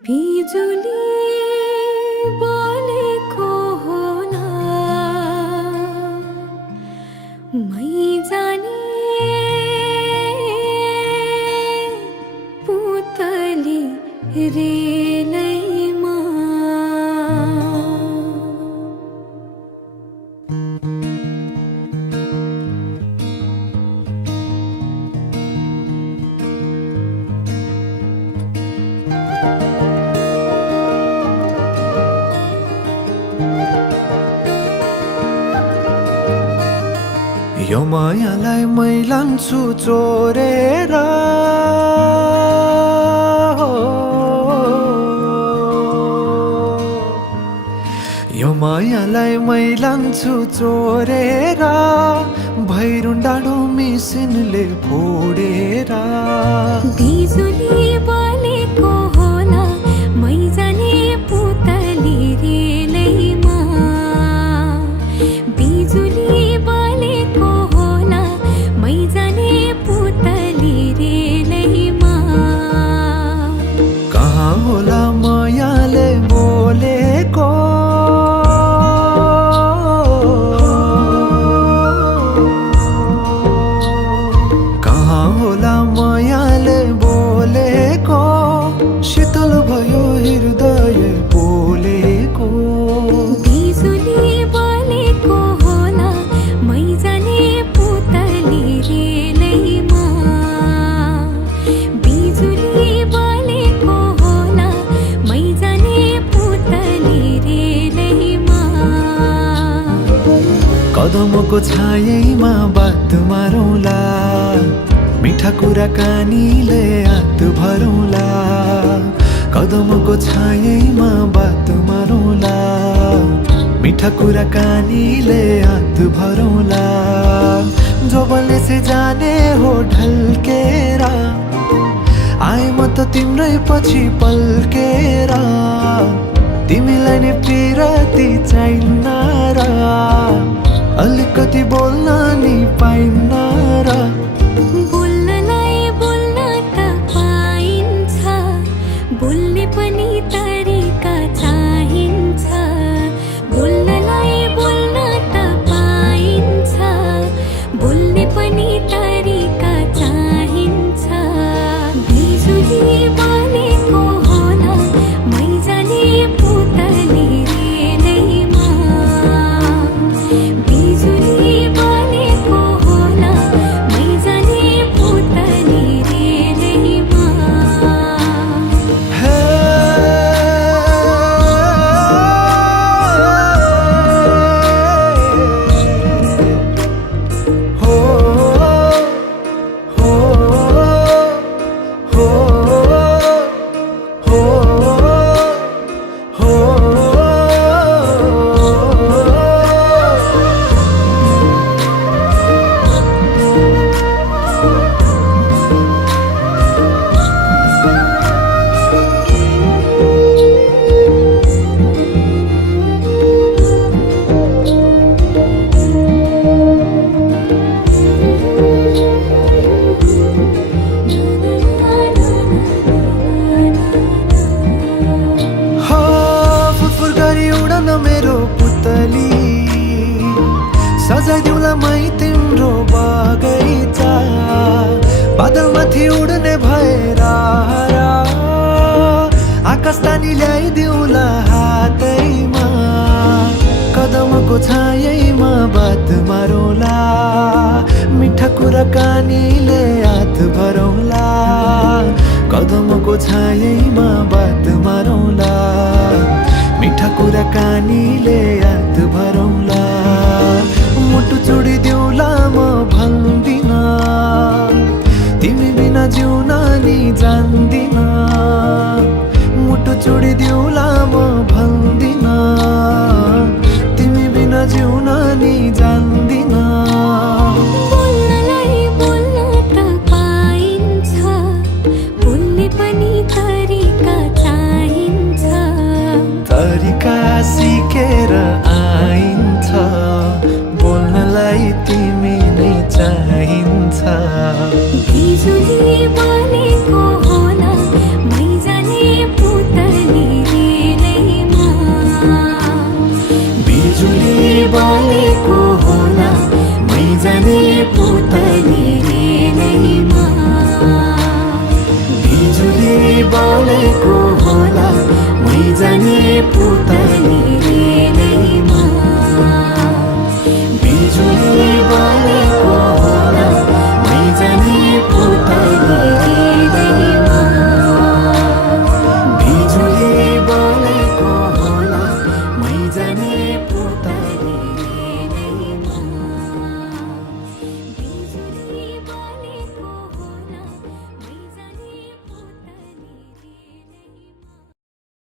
बिजुली बोलेको होला मै जाने पुतली रेलैमा यो मायालाई मै लान्छु चोरेर यो मायालाई मै लान्छु चोरेर भैरुन डाँडो मिसिनले फोडेर बिजुली बोलेको होला मै जाने पुतली रेलैमा बिजुली बोलेको होला मै जाने पुतली रेलैमा कहाँ होला मायाले बोलेको कहाँ होला मायाले बोलेको शीतल भयो हृदय बोलेको बिजुली बोलेको होला मै जाने पुतली रेलैमा बिजुली बोलेको होला मै जाने पुतली रेलैमा कदमको छायैमा बात मारौँला मिठा कुराकानीले हात भरौँला कदमको छायैमा बात मारौँला मिठा कुराकानीले हात भरौँला जोबलले से जाने हो ढल्केर आए म त तिम्रै पछि पल्केर तिमीलाई नै पिरती चाहिन्न र अलिकति बोल्न नि पाइन्न र बोल्नलाई बोल्न त पाइन्छ बोल्ने पनि तरिका चाहिन्छ बोल्नलाई बोल्न त पाइन्छ बोल्ने पनि तरिका चाहिन्छ बिजुली बोलेको होला मै जाने पुतली रेलैमा बिजुली बोलेको होला मै जाने पुतली रेलैमा हे हो हो हो हो फुरफुर गरी उडन मेरो पुतली सजाइदिउँला मै तिम्रो बगैँचा बादलमाथि उड्ने भएर आकाश तानी ल्याइदिउँला हातैमा कदमको छायैमा बात मारौँला मिठा कुराकानीले हात भरौँला कदमको छायैमा बात मारौँला मिठा कुराकानीले हात भरौँला मुटु छोडिदेऊला म भन्दिन तिमी बिना जिउन नि जान्दिन